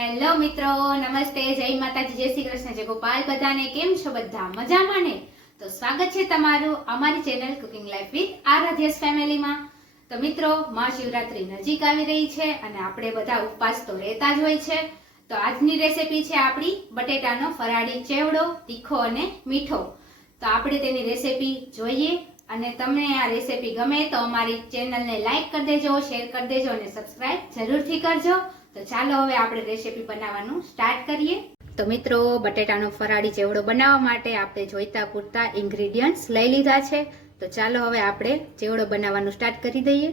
Hello મિત્રો, નમસ્તે, જય માતાજી, જય શ્રી કૃષ્ણ, જય ગોપાલ બધાને. કેમ છો બધા? મજામાં ને તો સ્વાગત છે તમારું અમારી channel cooking life with Aaradhya's ફેમિલીમાં. તો મિત્રો, મહાશિવરાત્રી નજીક આવી રહી છે અને આપણે બધા ઉપવાસ તો રહેતા જ હોય છે. તો આજની રેસિપી છે આપણી બટેટાનો ફરાળી ચેવડો, તીખો અને મીઠો. તો આપણે તેની રેસીપી જોઈએ અને તમને આ રેસીપી ગમે તો અમારી ચેનલને લાઈક કરી દેજો, શેર કરી દેજો અને સબસ્ક્રાઈબ જરૂરથી કરજો. તો ચાલો હવે આપણે રેસીપી બનાવવાનું સ્ટાર્ટ કરીએ. તો મિત્રો બટેટાનો ફરાળી ચેવડો બનાવવા માટે આપણે જોઈતા પૂરતા ઇન્ગ્રીડિયન્ટ્સ લઈ લીધા છે. તો ચાલો હવે આપણે ચેવડો બનાવવાનું સ્ટાર્ટ કરી દઈએ.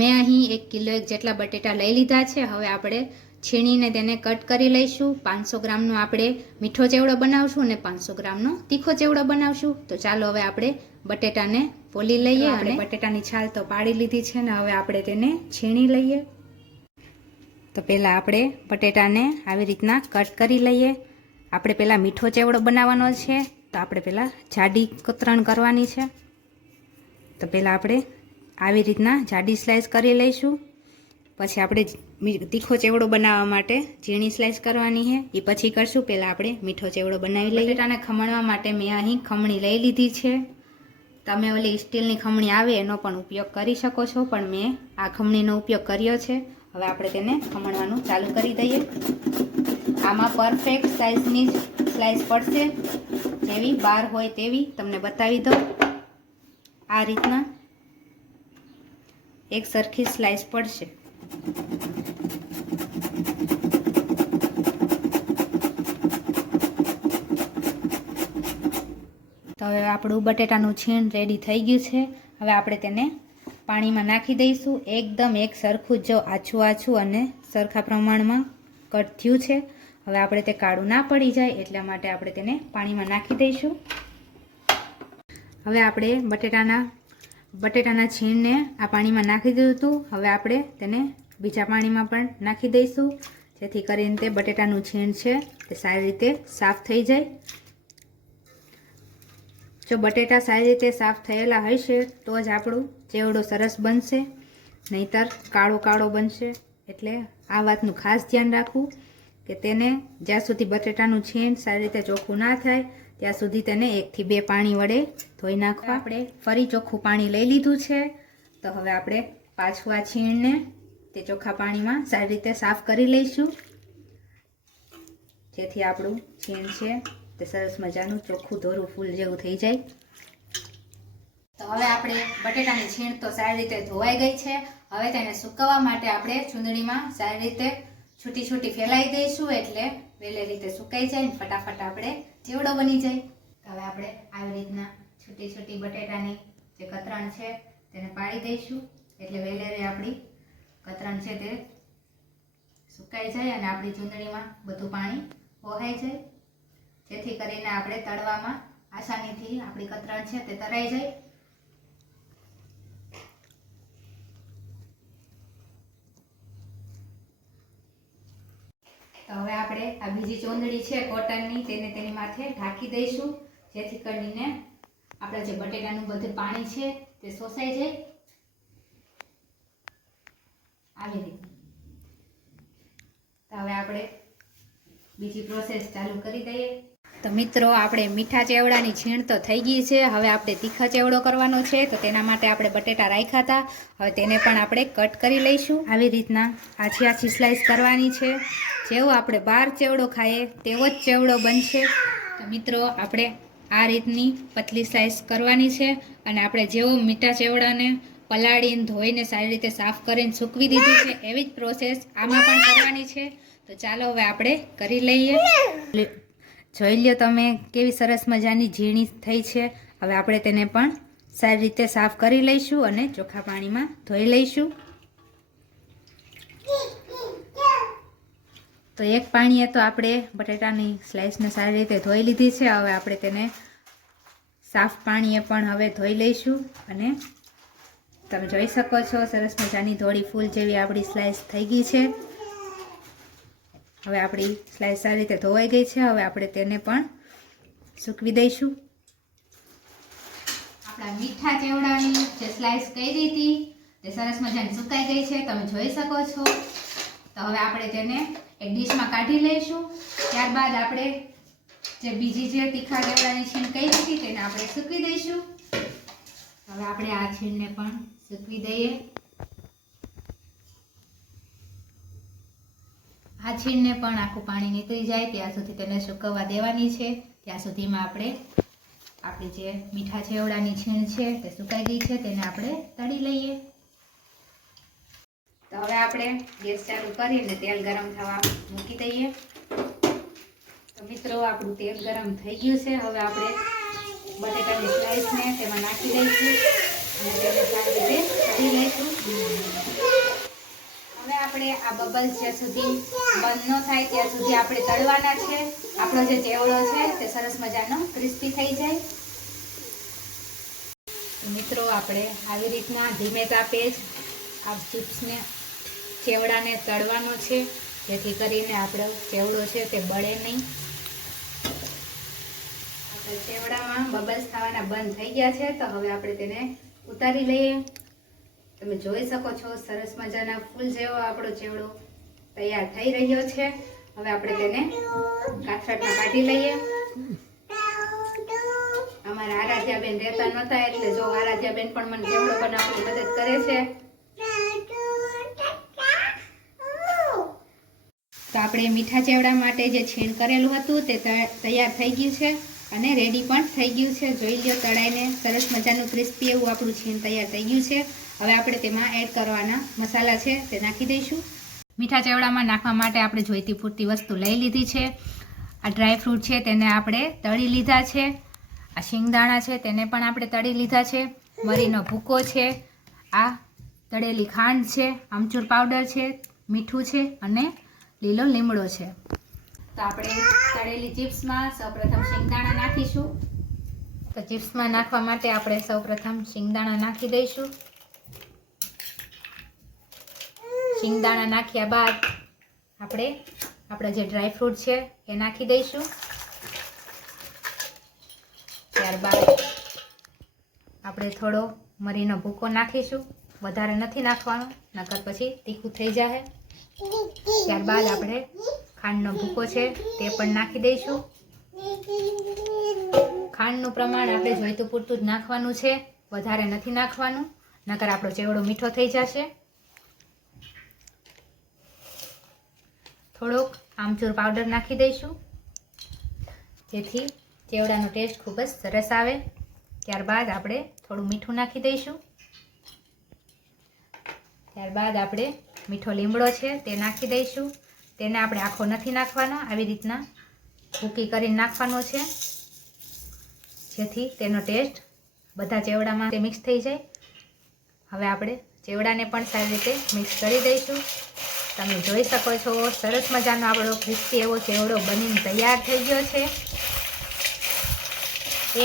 મેં અહીં એક કિલો એક જેટલા બટેટા લઈ લીધા છે. હવે આપણે છીણીને તેને કટ કરી લઈશું. પાંચસો ગ્રામનો આપણે મીઠો ચેવડો બનાવશું અને પાંચસો ગ્રામનો તીખો ચેવડો બનાવશું. તો ચાલો હવે આપણે બટેટાને પોલી લઈએ અને બટેટાની છાલ તો પાડી લીધી છે ને હવે આપણે તેને છીણી લઈએ. તો પહેલાં આપણે બટેટાને આવી રીતના કટ કરી લઈએ. આપણે પહેલાં મીઠો ચેવડો બનાવવાનો છે, તો આપણે પહેલાં જાડી કતરણ કરવાની છે. તો પહેલાં આપણે આવી રીતના જાડી સ્લાઇસ કરી લઈશું. પછી આપણે તીખો ચેવડો બનાવવા માટે ઝીણી સ્લાઇસ કરવાની છે. એ પછી કરશું, પહેલાં આપણે મીઠો ચેવડો બનાવી લઈએ. બટેટાને ખમણવા માટે મેં અહીં ખમણી લઈ લીધી છે. તમે ઓલી સ્ટીલની ખમણી આવે એનો પણ ઉપયોગ કરી શકો છો, પણ મેં આ ખમણીનો ઉપયોગ કર્યો છે. હવે આપણે તેને ખમણવાનું ચાલુ કરી દઈએ. આમાં પરફેક્ટ સાઇઝની સ્લાઇસ પડશે. જેવી બાર હોય તેવી તમને બતાવી દઉં. આ રીતના એક સરખી સ્લાઇસ પડશે. તો હવે આપણું બટેટાનું છીણ રેડી થઈ ગયું છે. હવે આપણે તેને પાણીમાં નાખી દઈશું. એકદમ એક સરખું જ આછું આછું અને સરખા પ્રમાણમાં કટ થયું છે. હવે આપણે તે કાળું ના પડી જાય એટલા માટે આપણે તેને પાણીમાં નાખી દઈશું. હવે આપણે બટેટાના બટેટાના છીણને આ પાણીમાં નાખી દીધું હતું. હવે આપણે તેને બીજા પાણીમાં પણ નાખી દઈશું. જેથી કરીને તે બટેટાનું છીણ છે તે સારી રીતે સાફ થઈ જાય. જો બટેટા સારી રીતે સાફ થયેલા હશે તો જ આપણું ચેવડો સરસ બનશે, નહીતર કાળો કાળો બનશે. એટલે આ વાતનું ખાસ ધ્યાન રાખવું કે તેને જ્યાં સુધી બટેટાનું છીણ સારી રીતે ચોખ્ખું ના થાય, ત્યાં સુધી તેને એકથી બે પાણી વડે ધોઈ નાખવા. આપણે ફરી ચોખ્ખું પાણી લઈ લીધું છે. તો હવે આપણે પાછું આ છીણને તે ચોખ્ખા પાણીમાં સારી રીતે સાફ કરી લઈશું. જેથી આપણું છીણ છે તે સરસ મજાનું ચોખ્ખું ધોરું ફૂલ જેવું થઈ જાય. તો હવે આપણે બટેટાની છીણ તો સારી રીતે ધોવાઈ ગઈ છે. હવે તેને સુકવવા માટે આપણે ચૂંદડીમાં સારી રીતે છૂટી છૂટી ફેલાઈ દઈશું એટલે વહેલી રીતે સુકાઈ જાય ને ફટાફટ આપણે ચેવડો બની જાય. હવે આપણે આવી રીતના છૂટી છૂટી બટેટાની જે કતરણ છે તેને પાડી દઈશું. એટલે વહેલેરે આપણી કતરણ છે તે સુકાઈ જાય અને આપણી ચૂંદડીમાં બધું પાણી વહાઈ જાય. જેથી કરીને આપણે તળવામાં આસાનીથી આપણી કતરણ છે તે તરાઈ જાય. તો હવે આપણે આ બીજી ચોંદડી છે, કોટનની, તેને તેની માથે ઢાંકી દઈશું, જેથી કરીને આપણા જે બટેટાનું બધું પાણી છે તે શોષાઈ જાય. આવી રીતે. તો હવે આપણે બીજી પ્રોસેસ ચાલુ કરી દઈએ. તો મિત્રો, આપણે મીઠા ચેવડાની છીણ તો થઈ ગઈ છે. હવે આપણે તીખા ચેવડો કરવાનો છે. તો તેના માટે આપણે બટેટા રાખ્યા હતા. હવે તેને પણ આપણે કટ કરી લઈશું. આવી રીતના આછી આછી સ્લાઇસ કરવાની છે. જેવો આપણે બાર ચેવડો ખાઈએ, તેવો જ ચેવડો બનશે. તો મિત્રો, આપણે આ રીતની પતલી સ્લાઇસ કરવાની છે અને આપણે જેવો મીઠા ચેવડાને પલાળીને ધોઈને સારી રીતે સાફ કરીને સૂકવી દીધી છે, એવી જ પ્રોસેસ આમાં પણ કરવાની છે. તો ચાલો હવે આપણે કરી લઈએ. જોઈ લ્યો તમે, કેવી સરસ મજાની ઝીણી થઈ છે. હવે આપણે તેને પણ સારી રીતે સાફ કરી લઈશું અને ચોખ્ખા પાણીમાં ધોઈ લઈશું. તો એક પાણીએ તો આપણે બટેટાની સ્લાઇસને સારી રીતે ધોઈ લીધી છે. હવે આપણે તેને સાફ પાણીએ પણ હવે ધોઈ લઈશું અને તમે જોઈ શકો છો, સરસ મજાની ધોળી ફૂલ જેવી આપણી સ્લાઇસ થઈ ગઈ છે. હવે આપણી સ્લાઇસ સારી રીતે ધોવાઈ ગઈ છે. હવે આપણે તેને પણ સૂકવી દઈશું. આપણા મીઠા ચેવડાની જે સ્લાઇસ કરી હતી, તે સરસ મજાની સુકાઈ ગઈ છે. તમે જોઈ શકો છો. તો હવે આપણે તેને એક ડીશમાં કાઢી લઈશું. ત્યારબાદ આપણે જે બીજી જે તીખા ચેવડાની છીણ કહી હતી, તેને આપણે સૂકવી દઈશું. હવે આપણે આ છીણને પણ સૂકવી દઈએ. આ પણ આખું પાણી નીકળી જાય, ત્યાં સુધી તેને સૂકવવા દેવાની છે. ત્યાં સુધીમાં આપણે આપણી જે મીઠા ચેવડાની છીણ છે તે સુકાઈ ગઈ છે, તેને આપણે તળી લઈએ. તો હવે આપણે ગેસ ચાલુ કરીને તેલ ગરમ થવા મૂકી દઈએ. મિત્રો, આપણું તેલ ગરમ થઈ ગયું છે. હવે આપણે બટેટાની સ્લાઈસને તેમાં નાખી દઈશું અને તેને સારી રીતે તળી લઈશું. આપણે આ બબલ જ્યાં સુધી બંધ ન થાય, ત્યાં સુધી આપણે તળવાના છે. આપણો જે ચેવડો છે, તે સરસ મજાનો ક્રિસ્પી થઈ જાય. મિત્રો, આપણે આવી રીતના ધીમે તાપે જ આ ચિપ્સને, ચેવડાને તળવાનો છે. જેથી કરીને આપણો ચેવડો છે તે બળે નહીં. આપણે ચેવડામાં બબલ્સ થવાના બંધ થઈ ગયા છે, તો હવે આપણે તેને ઉતારી લઈએ. તમે જોઈ શકો છો, સરસ મજાના ફૂલ જેવો આપણો ચેવડો તૈયાર થઈ રહ્યો છે. હવે આપણે તેને કાથરાટમાં કાઢી લઈએ. અમારા આરાધ્યાબેન રહેતા નહોતા, એટલે જો આરાધ્યાબેન પણ મને ચેવડો બનાવવાની મદદ કરે છે. તો આપણે મીઠા ચેવડા માટે જે છીણ કરેલું હતું તે તૈયાર થઈ ગયું છે. અને રેડી પણ થઈ ગયું છે. જોઈ લ્યો તળાઈને. સરસ મજાનું ક્રિસ્પી એવું આપણું છીણ તૈયાર થઈ ગયું છે. હવે આપણે તેમાં એડ કરવાના મસાલા છે તે નાખી દઈશું. મીઠા ચેવડામાં નાખવા માટે આપણે જોઈતી પૂરતી વસ્તુ લઈ લીધી છે. આ ડ્રાય ફ્રૂટ છે તેને આપણે તળી લીધા છે. આ શિંગદાણા છે તેને પણ આપણે તળી લીધા છે. મરીનો ભૂકો છે. આ તળેલી ખાંડ છે. આમચૂર પાવડર છે. મીઠું છે અને લીલો લીમડો છે. તો આપણે તળેલી ચિપ્સમાં સૌપ્રથમ શિંગદાણા નાખીશું. તો ચિપ્સમાં નાખવા માટે આપણે સૌપ્રથમ શિંગદાણા નાખી દઈશું. શિંગદાણા નાખ્યા બાદ આપણે આપણા જે ડ્રાય ફ્રૂટ છે એ નાખી દઈશું. ત્યારબાદ આપણે થોડો મરીનો ભૂકો નાખીશું. વધારે નથી નાખવાનો, નકર પછી તીખું થઈ જાય ત્યારબાદ આપણે ખાંડનો ભૂકો છે, તે પણ નાખી દઈશું. ખાંડનું પ્રમાણ આપણે જોઈતું પૂરતું જ નાખવાનું છે, વધારે નથી નાખવાનું, નકર આપણો ચેવડો મીઠો થઈ જશે. થોડોક આમચૂર પાવડર નાખી દઈશું. જેથી ચેવડાનો ટેસ્ટ ખૂબ જ સરસ આવે. ત્યારબાદ આપણે થોડું મીઠું નાખી દઈશું. ત્યારબાદ આપણે મીઠો લીમડો છે, તે નાખી દઈશું. તેને આપણે આખો નથી નાખવાનો, આવી રીતના ભૂકી કરીને નાખવાનો છે. જેથી તેનો ટેસ્ટ બધા ચેવડામાં તે મિક્સ થઈ જાય. હવે આપણે ચેવડાને પણ સારી રીતે મિક્સ કરી દઈશું. તમે જોઈ શકો છો, સરસ મજાનો આપણો ક્રિસ્પી એવો ચેવડો બનીને તૈયાર થઈ ગયો છે.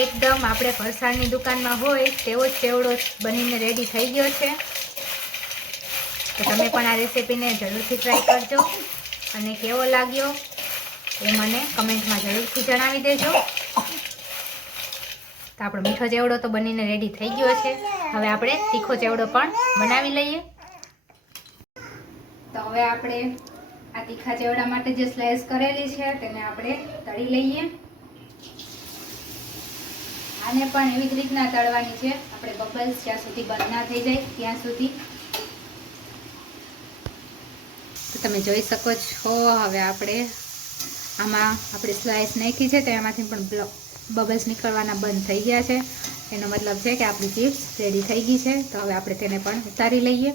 એકદમ આપણે ફરસાણની દુકાનમાં હોય તેવો જ ચેવડો બનીને રેડી થઈ ગયો છે. તો તમે પણ આ રેસીપીને જરૂરથી ટ્રાય કરજો. અને કેવો લાગ્યો એ મને કમેન્ટમાં જરૂરથી જણાવી દેજો. તો આપણો મીઠો ચેવડો તો બનીને રેડી થઈ ગયો છે. હવે આપણે તીખો ચેવડો પણ બનાવી લઈએ. તો હવે આપણે આ તીખા ચેવડા માટે જે સ્લાઇસ કરેલી છે તેને આપણે તળી લઈએ. આને પણ એવી જ રીતના તળવાની છે. આપણે બબલ્સ જ્યાં સુધી બંધ ના થઈ જાય, ત્યાં સુધી તો તમે જોઈ શકો છો. હવે આપણે આમાં આપણે સ્લાઇસ નાખી છે તો એમાંથી પણ બબલ્સ નીકળવાના બંધ થઈ ગયા છે. એનો મતલબ છે કે આપણી ચિપ્સ રેડી થઈ ગઈ છે. તો હવે આપણે તેને પણ ઉતારી લઈએ.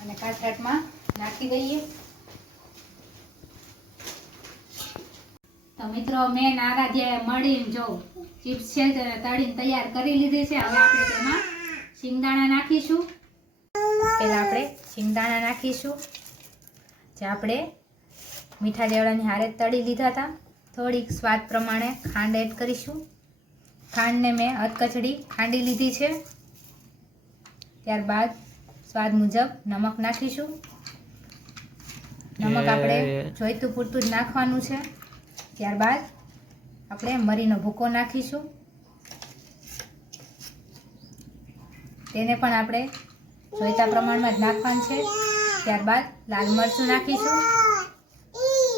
અને કાટકાટમાં નાખી દઈએ. તો મિત્રો મેં આરાધ્યાએ મળીને જો ચિપ્સ છે તે તળીને તૈયાર કરી લીધી છે. હવે આપણે તેમાં શિંગદાણા નાખીશું. પહેલાં આપણે સિંગદાણા નાખીશું. જે આપણે મીઠા દેવડાની હારે તળી લીધા હતા. થોડીક સ્વાદ પ્રમાણે ખાંડ એડ કરીશું. ખાંડને મેં અધકચડી ખાંડી લીધી છે. ત્યારબાદ સ્વાદ મુજબ નમક નાખીશું. નમક આપણે જોઈતું પૂરતું જ નાખવાનું છે. ત્યારબાદ આપણે મરીનો ભૂકો નાખીશું. તેને પણ આપણે જોઈતા પ્રમાણમાં જ નાખવાનું છે. ત્યારબાદ લાલ મરચું નાખીશું.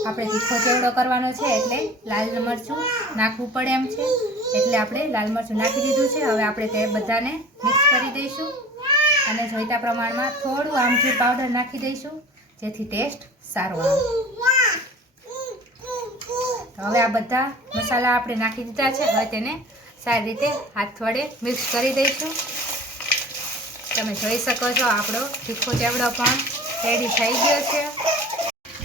આપણે તીખો ચેવડો કરવાનો છે એટલે લાલ મરચું નાખવું પડે એમ છે. એટલે આપણે લાલ મરચું નાખી દીધું છે. હવે આપણે તે બધાને મિક્સ કરી દઈશું. અને જોઈતા પ્રમાણમાં થોડું આમચૂર પાવડર નાખી દઈશું, જેથી ટેસ્ટ સારો આવે. હવે આ બધા મસાલા આપણે નાખી દીધા છે. હવે તેને સારી રીતે હાથ વડે મિક્સ કરી દઈશું. તમે જોઈ શકો છો આપણો તીખો ચેવડો પણ રેડી થઈ ગયો છે.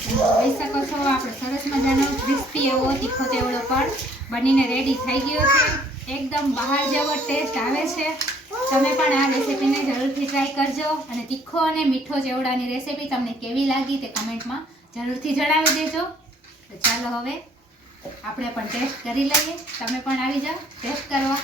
જોઈ શકો છો આપણો સરસ મજાનો ક્રિસ્પી એવો તીખો ચેવડો પણ બનીને રેડી થઈ ગયો છે. એકદમ બહાર જેવો ટેસ્ટ આવે છે. તમે પણ આ રેસીપીને જરૂરથી ટ્રાય કરજો અને તીખો અને મીઠો ચેવડાની રેસીપી તમને કેવી લાગી તે કમેન્ટમાં જરૂરથી જણાવી દેજો. તો ચાલો હવે આપણે પણ ટેસ્ટ કરી લઈએ. તમે પણ આવી જાઓ ટેસ્ટ કરવા.